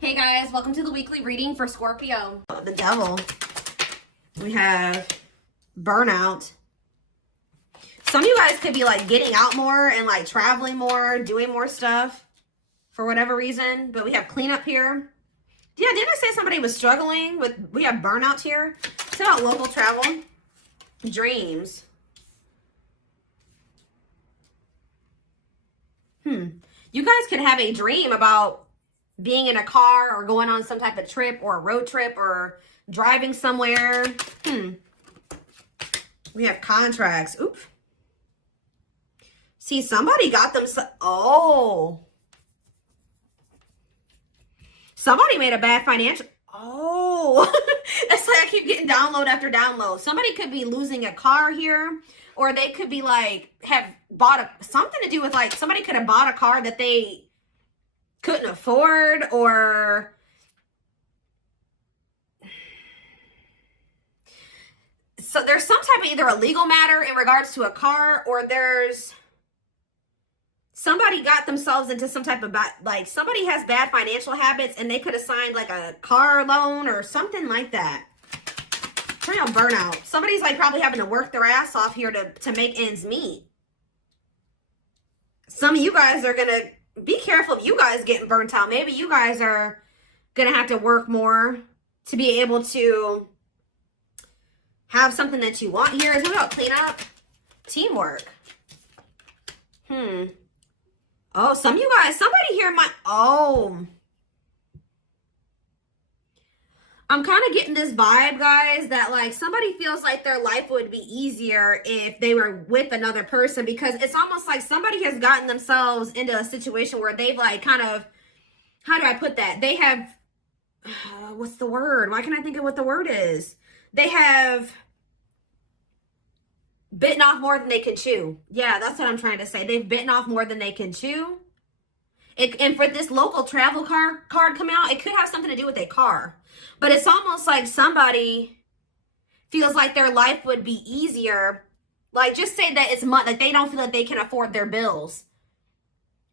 Hey guys, welcome to the weekly reading for Scorpio. The devil. We have burnout. Some of you guys could be like getting out more and like traveling more, doing more stuff for whatever reason. But we have cleanup here. Yeah, didn't I say somebody was struggling with, we have burnout here. It's about local travel. Dreams. You guys could have a dream about being in a car or going on some type of trip or a road trip or driving somewhere. We have contracts. Oop. See, somebody got them. Somebody made a bad financial. It's like I keep getting download after download. Somebody could be losing a car here, or they could be like, have bought something to do with like, somebody could have bought a car that they couldn't afford, or so there's some type of either a legal matter in regards to a car, or there's somebody got themselves into some type of like somebody has bad financial habits and they could have signed like a car loan or something like that. Turn on burnout. Somebody's like probably having to work their ass off here to make ends meet. Some of you guys are gonna be careful of you guys getting burnt out. Maybe you guys are gonna have to work more to be able to have something that you want here. Is it about cleanup? Teamwork. Oh, some of you guys, somebody here might, I'm kind of getting this vibe, guys, that like somebody feels like their life would be easier if they were with another person, because it's almost like somebody has gotten themselves into a situation where they've like kind of, how do I put that? They have, what's the word? Why can't I think of what the word is? They have bitten off more than they can chew. Yeah, that's what I'm trying to say. They've bitten off more than they can chew. And for this local travel card come out, it could have something to do with a car. But it's almost like somebody feels like their life would be easier. Like, just say that it's money, like they don't feel like they can afford their bills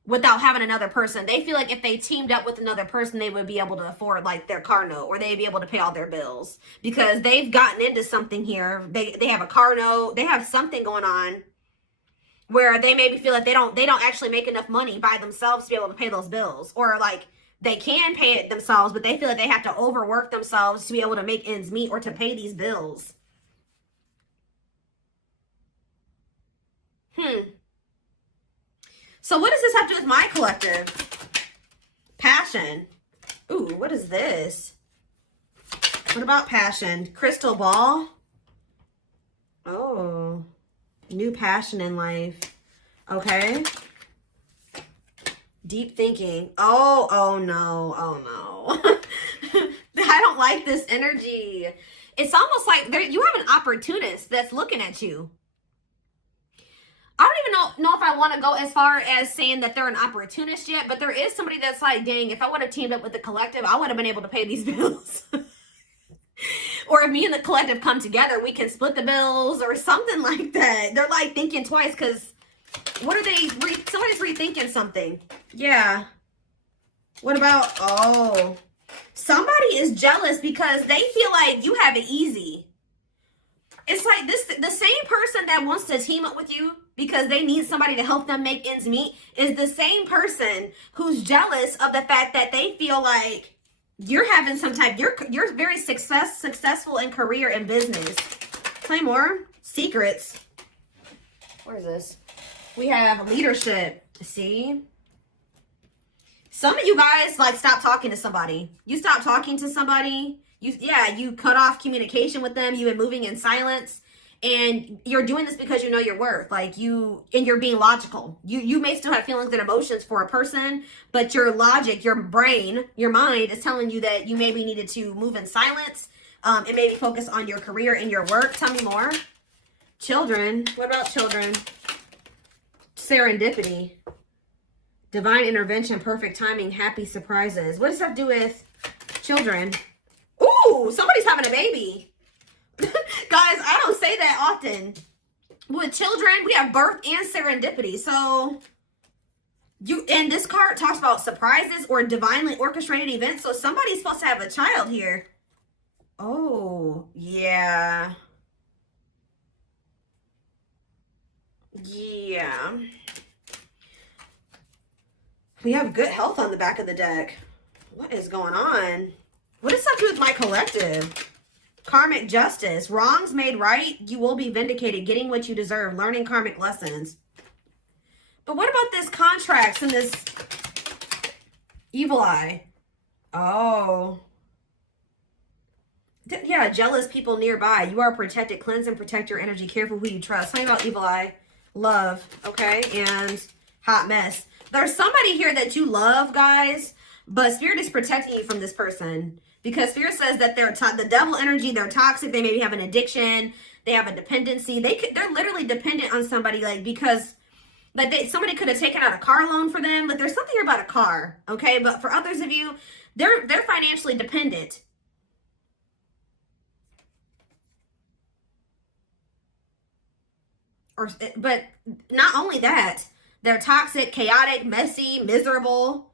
without having another person. They feel like if they teamed up with another person, they would be able to afford like their car note, or they'd be able to pay all their bills because they've gotten into something here. They have a car note. They have something going on where they maybe feel like they don't actually make enough money by themselves to be able to pay those bills, or like they can pay it themselves, but they feel like they have to overwork themselves to be able to make ends meet or to pay these bills. So what does this have to do with my collective? Passion. Ooh, what is this? What about passion? Crystal ball. Oh, new passion in life. Okay. Deep thinking. Oh no. I don't like this energy. It's almost like you have an opportunist that's looking at you. I don't even know if I want to go as far as saying that they're an opportunist yet, but there is somebody that's like, dang, if I would have teamed up with the collective, I would have been able to pay these bills. Or if me and the collective come together, we can split the bills or something like that. They're like thinking twice, because what are they? Somebody's rethinking something. Yeah. What about, somebody is jealous because they feel like you have it easy. It's like the same person that wants to team up with you because they need somebody to help them make ends meet is the same person who's jealous of the fact that they feel like you're having some type, you're very successful in career and business. Play more. Secrets. Where is this? We have leadership. See? Some of you guys like stop talking to somebody. You stop talking to somebody. You cut off communication with them. You've been moving in silence. And you're doing this because you know your worth. Like and you're being logical. You may still have feelings and emotions for a person, but your logic, your brain, your mind is telling you that you maybe needed to move in silence and maybe focus on your career and your work. Tell me more. Children. What about children? Serendipity. Divine intervention, perfect timing, happy surprises. What does that do with children? Ooh, somebody's having a baby. Guys, I don't say that often. With children, we have birth and serendipity. So And this card talks about surprises or divinely orchestrated events. So somebody's supposed to have a child here. Oh, yeah. Yeah. We have good health on the back of the deck. What is going on? What does that do with my collective? Karmic justice. Wrongs made right. You will be vindicated. Getting what you deserve. Learning karmic lessons. But what about this contracts and this evil eye? Oh. Yeah, jealous people nearby. You are protected. Cleanse and protect your energy. Careful who you trust. Something about evil eye. Love. Okay. And hot mess. There's somebody here that you love, guys. But Spirit is protecting you from this person. Because Spirit says that they're the devil energy. They're toxic. They maybe have an addiction. They have a dependency. They're literally dependent on somebody, like, because like somebody could have taken out a car loan for them. Like, there's something here about a car, okay? But for others of you, they're financially dependent. But not only that, they're toxic, chaotic, messy, miserable.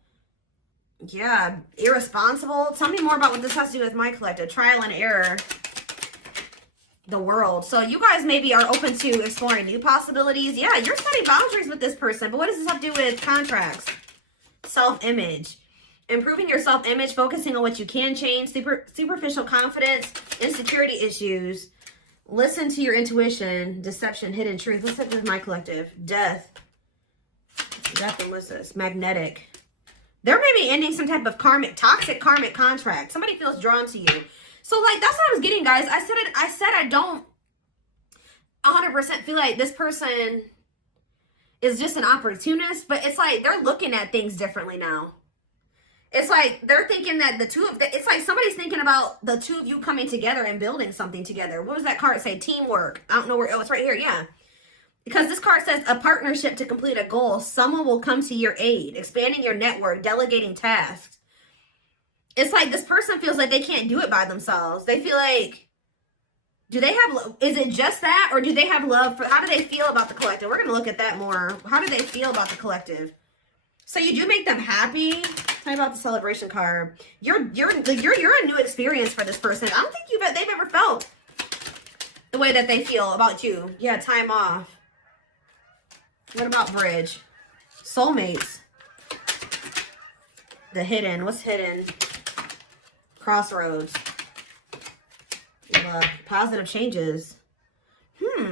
Yeah, irresponsible. Tell me more about what this has to do with my collective. Trial and error. The world. So you guys maybe are open to exploring new possibilities. Yeah, you're setting boundaries with this person. But what does this have to do with contracts? Self-image. Improving your self-image, focusing on what you can change, superficial confidence, insecurity issues. Listen to your intuition, deception, hidden truth. What's up with my collective? Death. Death and what's this? Magnetic. They're maybe ending some type of toxic karmic contract. Somebody feels drawn to you. So, like, that's what I was getting, guys. I said I don't 100% feel like this person is just an opportunist, but it's like they're looking at things differently now. It's like they're thinking that it's like somebody's thinking about the two of you coming together and building something together. What does that card say? Teamwork. I don't know where. Oh, it's right here. Yeah. Because this card says a partnership to complete a goal. Someone will come to your aid, expanding your network, delegating tasks. It's like this person feels like they can't do it by themselves. They feel like, is it just that? Or do they have love for, how do they feel about the collective? We're going to look at that more. How do they feel about the collective? So you do make them happy. Tell me about the celebration card. You're a new experience for this person. I don't think they've ever felt the way that they feel about you. Yeah, time off. What about bridge? Soulmates. The hidden. What's hidden? Crossroads. Positive changes.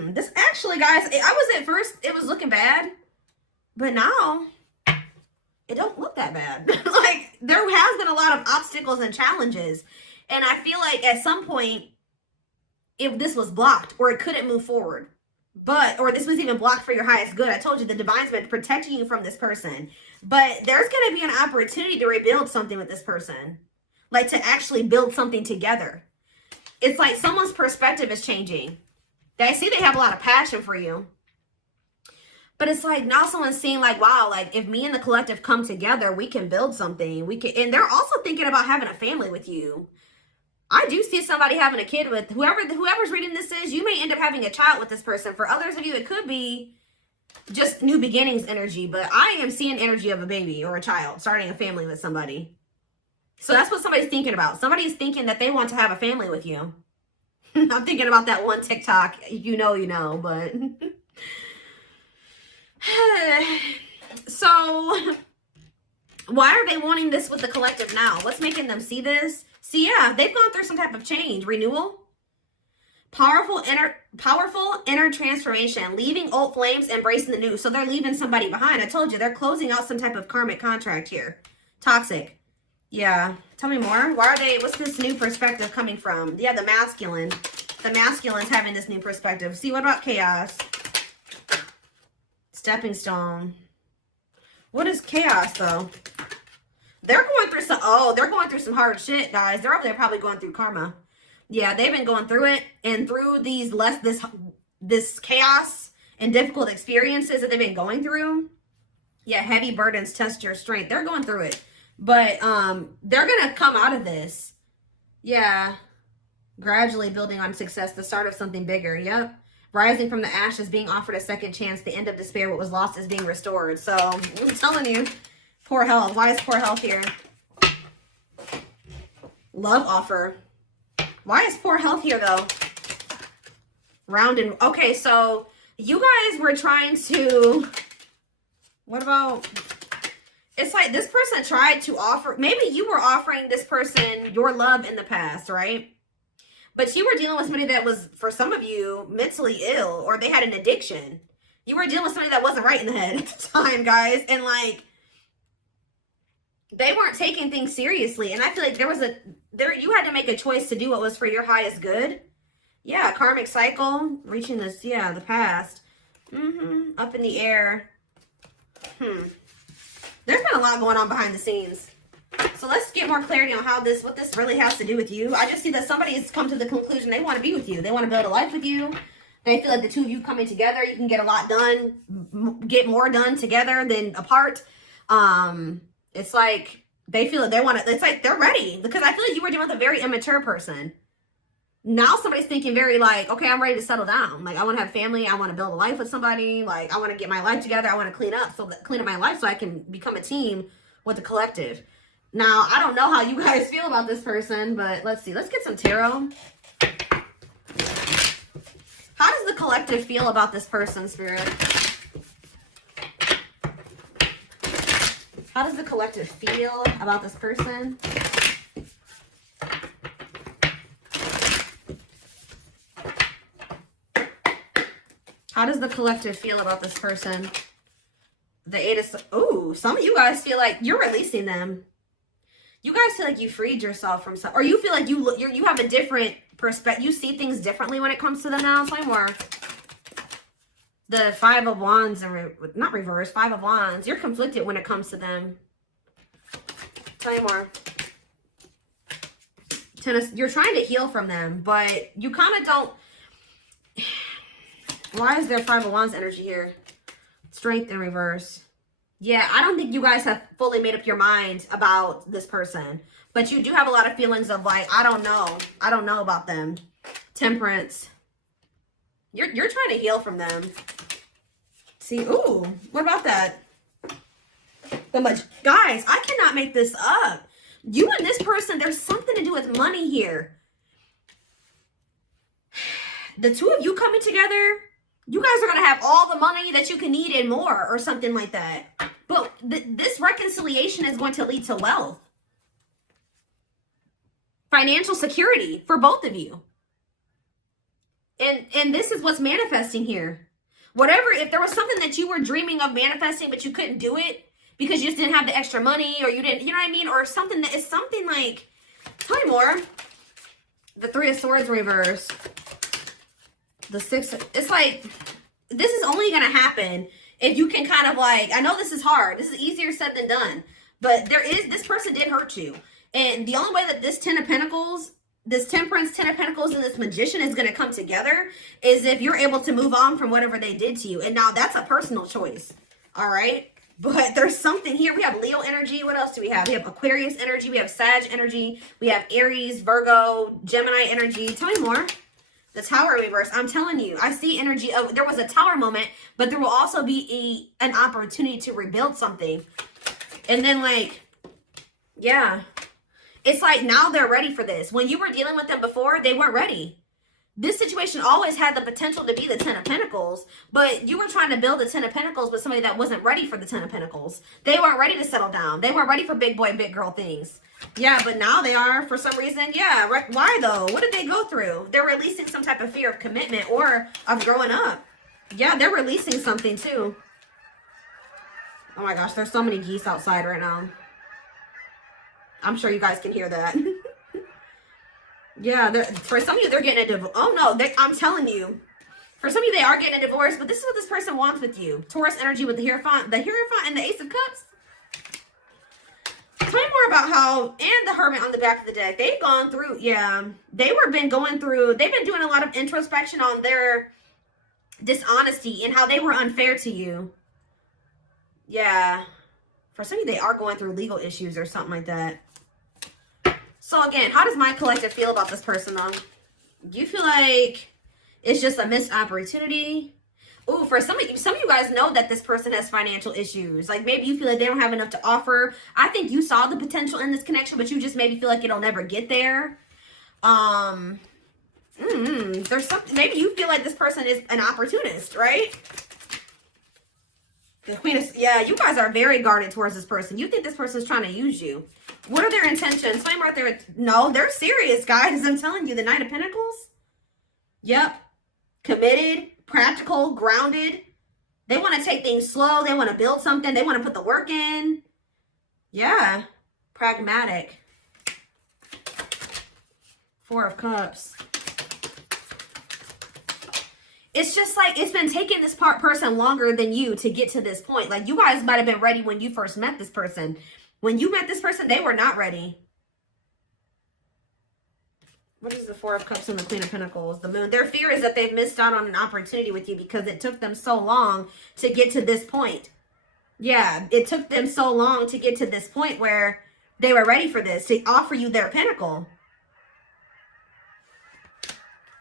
This actually, guys, at first, it was looking bad. But now, it don't look that bad. Like, there has been a lot of obstacles and challenges. And I feel like at some point, if this was blocked or it couldn't move forward. Or this was even blocked for your highest good. I told you the divine's been protecting you from this person. But there's going to be an opportunity to rebuild something with this person. Like, to actually build something together. It's like someone's perspective is changing. I see they have a lot of passion for you. But it's like now someone's seeing like, wow, like if me and the collective come together, we can build something. And they're also thinking about having a family with you. I do see somebody having a kid with whoever's reading this is. You may end up having a child with this person. For others of you, it could be just new beginnings energy. But I am seeing energy of a baby or a child starting a family with somebody. So that's what somebody's thinking about. Somebody's thinking that they want to have a family with you. I'm thinking about that one TikTok. You know, but... So, why are they wanting this with the collective now? What's making them see this? See, yeah, they've gone through some type of change. Renewal. Powerful inner transformation. Leaving old flames, embracing the new. So they're leaving somebody behind. I told you, they're closing out some type of karmic contract here. Toxic. Yeah. Tell me more. What's this new perspective coming from? Yeah, the masculine. The masculine's having this new perspective. See, what about chaos? Stepping stone. What is chaos, though? They're going through some hard shit, guys. They're over there probably going through karma. Yeah, they've been going through it. And through this chaos and difficult experiences that they've been going through. Yeah, heavy burdens test your strength. They're going through it. But they're going to come out of this. Yeah. Gradually building on success, the start of something bigger. Yep. Rising from the ashes, being offered a second chance, the end of despair, what was lost is being restored. So I'm telling you, poor health. Why is poor health here? Love offer. Why is poor health here though? Round and okay, so you guys were trying to, what about, it's like this person tried to offer, maybe you were offering this person your love in the past, right? But you were dealing with somebody that was, for some of you, mentally ill, or they had an addiction. You were dealing with somebody that wasn't right in the head at the time, guys. And like, they weren't taking things seriously. And I feel like you had to make a choice to do what was for your highest good. Yeah, karmic cycle, reaching this, yeah, the past. Up in the air. There's been a lot going on behind the scenes. So let's get more clarity on what this really has to do with you. I just see that somebody has come to the conclusion they want to be with you. They want to build a life with you. They feel like the two of you coming together, you can get a lot done, get more done together than apart. It's like they feel like they want to, it's like they're ready, because I feel like you were dealing with a very immature person. Now somebody's thinking very like, okay, I'm ready to settle down. Like, I want to have family. I want to build a life with somebody. Like, I want to get my life together. I want to clean up my life so I can become a team with the collective. Now, I don't know how you guys feel about this person, but let's see. Let's get some tarot. How does the collective feel about this person, Spirit? How does the collective feel about this person? How does the collective feel about this person? The Eight of... Oh, some of you guys feel like you're releasing them. You guys feel like you freed yourself from some... Or you feel like you have a different perspective. You see things differently when it comes to them now. Tell me more. The Five of Wands, not reverse, Five of Wands. You're conflicted when it comes to them. Tell me more. You're trying to heal from them, but you kind of don't... Why is there Five of Wands energy here? Strength in reverse. Yeah, I don't think you guys have fully made up your mind about this person. But you do have a lot of feelings of like, I don't know. I don't know about them. Temperance. You're trying to heal from them. See, ooh, what about that? Guys, I cannot make this up. You and this person, there's something to do with money here. The two of you coming together, you guys are going to have all the money that you can need and more, or something like that. But this reconciliation is going to lead to wealth. Financial security for both of you. And this is what's manifesting here. Whatever, if there was something that you were dreaming of manifesting, but you couldn't do it because you just didn't have the extra money, or you didn't, you know what I mean? Or something that is something like, tell me more. The Three of Swords reverse. The Six, it's like, this is only going to happen if you can kind of like, I know this is hard. This is easier said than done. But this person did hurt you. And the only way that this Ten of Pentacles, this Temperance, Ten of Pentacles, and this Magician is going to come together is if you're able to move on from whatever they did to you. And now that's a personal choice. All right. But there's something here. We have Leo energy. What else do we have? We have Aquarius energy. We have Sag energy. We have Aries, Virgo, Gemini energy. Tell me more. The Tower reverse. I'm telling you, I see energy of, there was a Tower moment, but there will also be an opportunity to rebuild something. And then like, yeah, it's like now they're ready for this. When you were dealing with them before, they weren't ready. This situation always had the potential to be the Ten of Pentacles, but you were trying to build the Ten of Pentacles with somebody that wasn't ready for the Ten of Pentacles. They weren't ready to settle down. They weren't ready for big boy, big girl things. Yeah, but now they are for some reason. Yeah, why though? What did they go through? They're releasing some type of fear of commitment or of growing up. Yeah, they're releasing something too. Oh my gosh, there's so many geese outside right now. I'm sure you guys can hear that. Yeah, for some of you, they're getting a divorce. Oh no, I'm telling you. For some of you, they are getting a divorce, but this is what this person wants with you. Taurus energy with the Hierophant and the Ace of Cups. Tell me more about how, and the Hermit on the back of the deck. They've gone through, yeah. They've been doing a lot of introspection on their dishonesty and how they were unfair to you. Yeah. For some of you, they are going through legal issues or something like that. So again, how does my collective feel about this person though? Do you feel like It's just a missed opportunity. Ooh, for some of you guys know that this person has financial issues. Like maybe you feel like they don't have enough to offer. I think you saw the potential in this connection, but you just maybe feel like it'll never get there. There's something, maybe you feel like this person is an opportunist, right? The Queen of, yeah, you guys are very guarded towards this person. You think this person's trying to use you. What are their intentions? Flame right there. No, they're serious, guys. I'm telling you, the Knight of Pentacles. Yep. Committed, practical, grounded. They want to take things slow. They want to build something. They want to put the work in. Yeah. Pragmatic. Four of Cups. It's just like it's been taking this person longer than you to get to this point. Like you guys might have been ready when you first met this person. When you met this person, they were not ready. What is the Four of Cups and the Queen of Pentacles? The Moon. Their fear is that they've missed out on an opportunity with you because it took them so long to get to this point. Yeah, it took them so long to get to this point where they were ready for this, to offer you their pinnacle.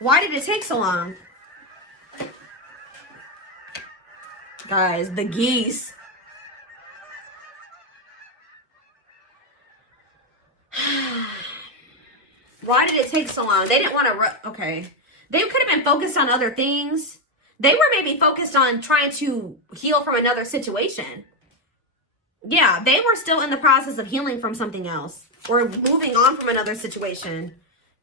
Why did it take so long? Guys, the geese. Why did it take so long? They didn't want to, okay. They could have been focused on other things. They were maybe focused on trying to heal from another situation. Yeah, they were still in the process of healing from something else. Or moving on from another situation.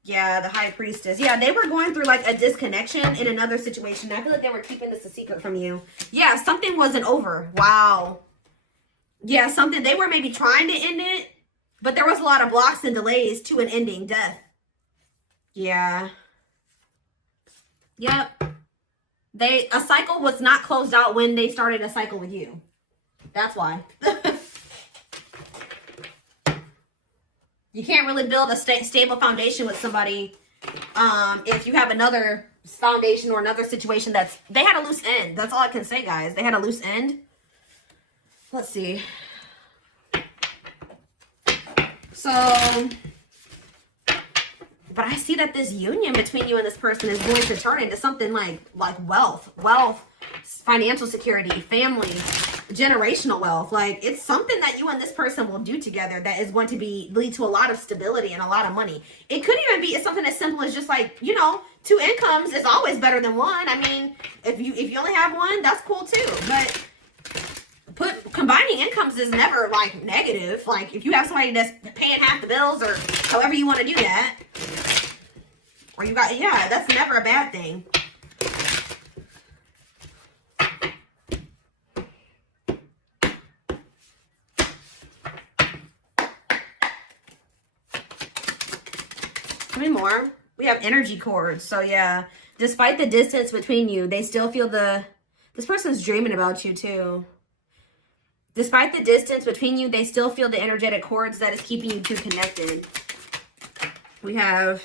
Yeah, the High Priestess. Yeah, they were going through like a disconnection in another situation. I feel like they were keeping this a secret from you. Yeah, something wasn't over. Wow. Yeah, something. They were maybe trying to end it, but there was a lot of blocks and delays to an ending. Death. Yeah. Yep. A cycle was not closed out when they started a cycle with you. That's why. You can't really build a stable foundation with somebody if you have another foundation or another situation they had a loose end. That's all I can say, guys. They had a loose end. Let's see. So, but I see that this union between you and this person is going to turn into something like wealth, financial security, family, generational wealth. Like it's something that you and this person will do together that is going to lead to a lot of stability and a lot of money. It could even be something as simple as just like, you know, 2 incomes is always better than one. I mean, if you only have one, that's cool too. But combining incomes is never like negative. Like if you have somebody that's paying half the bills or however you want to do that, or you got, yeah, that's never a bad thing. Three more. We have energy cords. So yeah, despite the distance between you, they still feel this person's dreaming about you too. Despite the distance between you, they still feel the energetic cords that is keeping you two connected. We have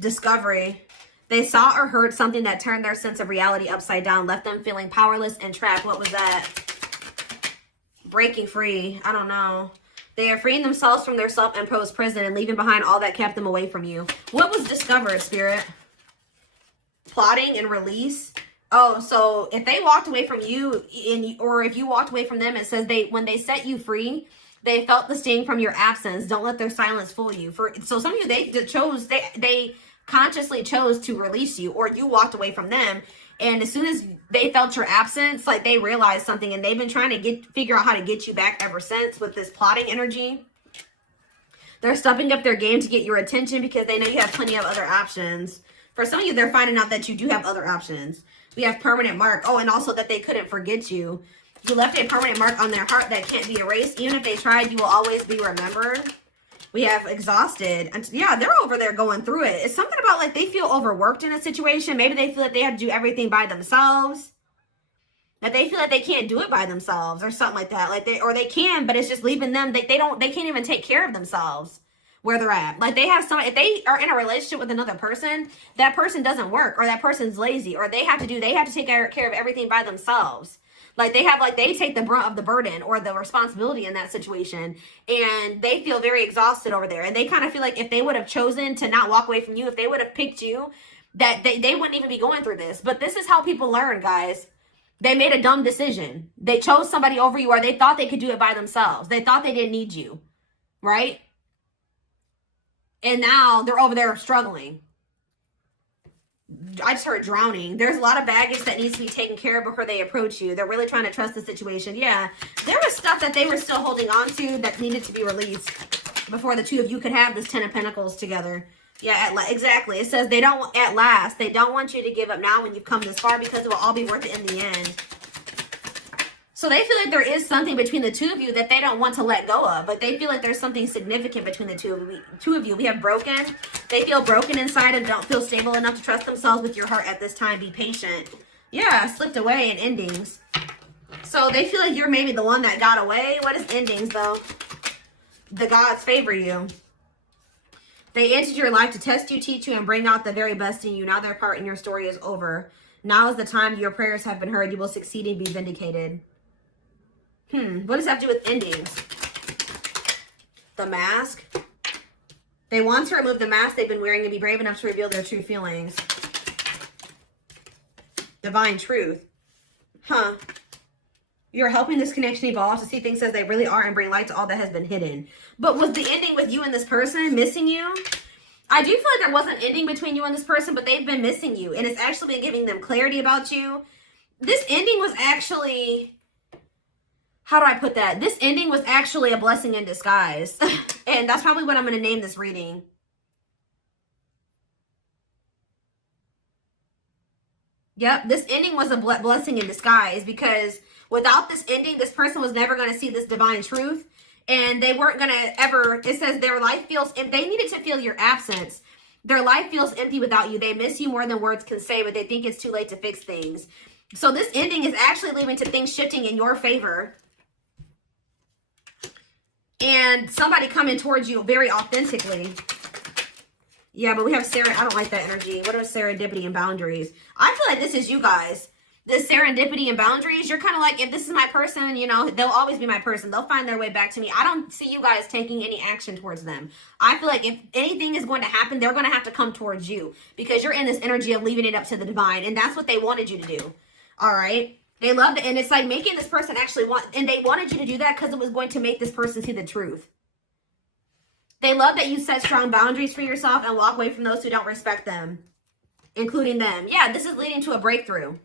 discovery. They saw or heard something that turned their sense of reality upside down, left them feeling powerless and trapped. What was that? Breaking free. I don't know. They are freeing themselves from their self-imposed prison and leaving behind all that kept them away from you. What was discovered, Spirit? Plotting and release. Oh, so if they walked away from you, or if you walked away from them, it says when they set you free, they felt the sting from your absence. Don't let their silence fool you. So some of you, they consciously chose to release you, or you walked away from them. And as soon as they felt your absence, like they realized something, and they've been trying to figure out how to get you back ever since with this plotting energy. They're stepping up their game to get your attention because they know you have plenty of other options. For some of you, they're finding out that you do have other options. We have permanent mark. Oh, and also that they couldn't forget you. You left a permanent mark on their heart that can't be erased. Even if they tried, you will always be remembered. We have exhausted. And yeah, they're over there going through it. It's something about like they feel overworked in a situation. Maybe they feel like they have to do everything by themselves. That they feel like they can't do it by themselves or something like that. Like they can, but it's just leaving them. They can't even take care of themselves where they're at. Like they have somebody, if they are in a relationship with another person, that person doesn't work, or that person's lazy, or they have to take care of everything by themselves. Like they take the brunt of the burden or the responsibility in that situation, and they feel very exhausted over there. And they kind of feel like if they would have chosen to not walk away from you, if they would have picked you, that they wouldn't even be going through this. But this is how people learn, guys. They made a dumb decision. They chose somebody over you, or they thought they could do it by themselves. They thought they didn't need you, right? And now they're over there struggling. I just heard drowning. There's a lot of baggage that needs to be taken care of before they approach you. They're really trying to trust the situation. Yeah, there was stuff that they were still holding on to that needed to be released before the two of you could have this 10 of Pentacles together. Yeah, exactly. It says they don't, at last, they don't want you to give up now when you've come this far, because it will all be worth it in the end. So they feel like there is something between the two of you that they don't want to let go of. But they feel like there's something significant between the two of you. We have broken. They feel broken inside and don't feel stable enough to trust themselves with your heart at this time. Be patient. Yeah, slipped away in endings. So they feel like you're maybe the one that got away. What is endings, though? The gods favor you. They entered your life to test you, teach you, and bring out the very best in you. Now their part in your story is over. Now is the time your prayers have been heard. You will succeed and be vindicated. What does that have to do with endings? The mask. They want to remove the mask they've been wearing and be brave enough to reveal their true feelings. Divine truth. You're helping this connection evolve to see things as they really are and bring light to all that has been hidden. But was the ending with you and this person missing you? I do feel like there was an ending between you and this person, but they've been missing you. And it's actually been giving them clarity about you. This ending was actually... How do I put that? This ending was actually a blessing in disguise. And that's probably what I'm going to name this reading. Yep, this ending was a blessing in disguise, because without this ending, this person was never going to see this divine truth. And they weren't going to ever, it says their life feels, if they needed to feel your absence, their life feels empty without you. They miss you more than words can say, but they think it's too late to fix things. So this ending is actually leading to things shifting in your favor. And somebody coming towards you very authentically. Yeah, but we have I don't like that energy. What are serendipity and boundaries? I feel like this is you guys. This serendipity and boundaries, you're kind of like, if this is my person, you know, they'll always be my person. They'll find their way back to me. I don't see you guys taking any action towards them. I feel like if anything is going to happen, they're going to have to come towards you, because you're in this energy of leaving it up to the divine. And that's what they wanted you to do. All right. They loved it. And it's like making this person actually want, and they wanted you to do that because it was going to make this person see the truth. They love that you set strong boundaries for yourself and walk away from those who don't respect them, including them. Yeah, this is leading to a breakthrough.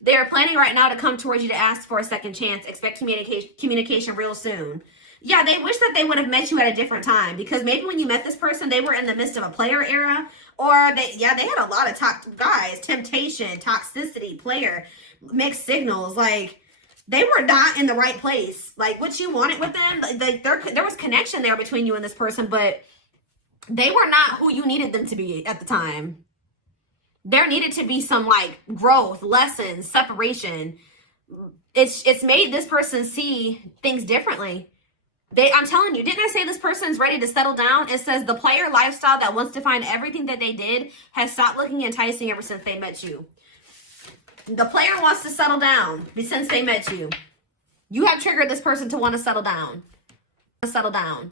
They are planning right now to come towards you to ask for a second chance. Expect communication real soon. Yeah, they wish that they would have met you at a different time, because maybe when you met this person, they were in the midst of a player era, or they had a lot of temptation, toxicity, player, mixed signals. Like, they were not in the right place. Like, what you wanted with them, like there was connection there between you and this person, but they were not who you needed them to be at the time. There needed to be some like growth, lessons, separation. It's made this person see things differently. I'm telling you, didn't I say this person's ready to settle down? It says the player lifestyle that wants to find everything that they did has stopped looking enticing ever since they met you. The player wants to settle down since they met you. You have triggered this person to want to settle down. Settle down.